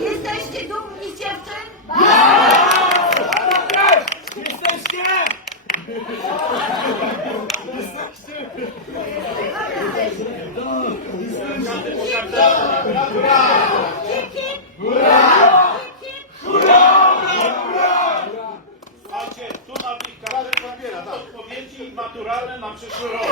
Jesteście dumni z dziewczyn? Jesteście! Kiki? Odpowiedzi maturalne na przyszły rok.